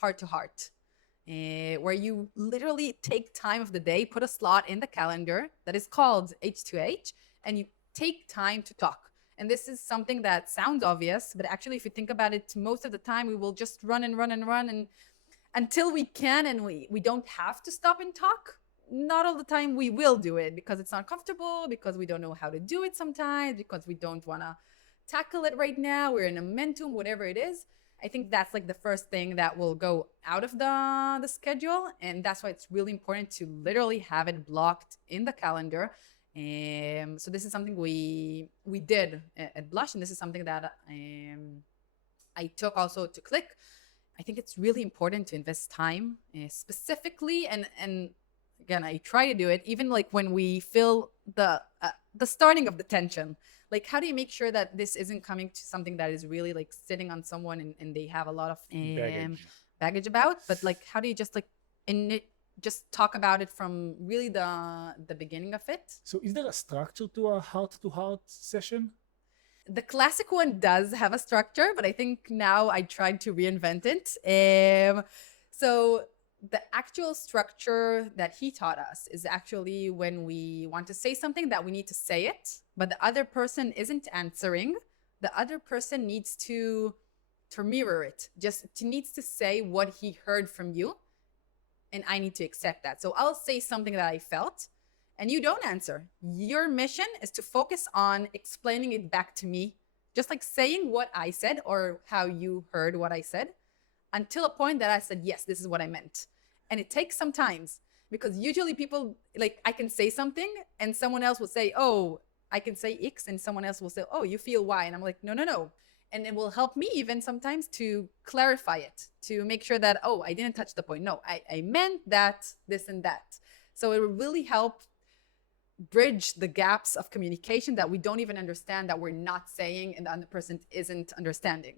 heart to heart, where you literally take time of the day, put a slot in the calendar that is called H2H, and you take time to talk. And this is something that sounds obvious, but actually, if you think about it, most of the time we will just run and run and run, and until we can, and we don't have to stop and talk. Not all the time we will do it because it's not comfortable, because we don't know how to do it sometimes, because we don't want to tackle it right now. We're in a momentum, whatever it is. I think that's like the first thing that will go out of the schedule, and that's why it's really important to literally have it blocked in the calendar. So this is something we did at Blush, and this is something that I took also to Clique. I think it's really important to invest time, specifically, and again, I try to do it even like when we feel the starting of the tension. Like, how do you make sure that this isn't coming to something that is really like sitting on someone, and they have a lot of baggage about? But like, how do you just like just talk about it from really the beginning of it? So is there a structure to a heart-to-heart session? The classic one does have a structure, but I think now I tried to reinvent it. So the actual structure that he taught us is actually when we want to say something that we need to say it, but the other person isn't answering. The other person needs to mirror it, just needs to say what he heard from you, and I need to accept that. So I'll say something that I felt, and you don't answer. Your mission is to focus on explaining it back to me, just like saying what I said or how you heard what I said, until a point that I said, yes, this is what I meant. And it takes some time, because usually people, like, I can say something and someone else will say, oh, I can say X, and someone else will say, oh, you feel Y. And I'm like, no, no, no. And it will help me even sometimes to clarify it, to make sure that, oh, I didn't touch the point. No, I meant that, this and that. So it will really help bridge the gaps of communication that we don't even understand, that we're not saying and the other person isn't understanding.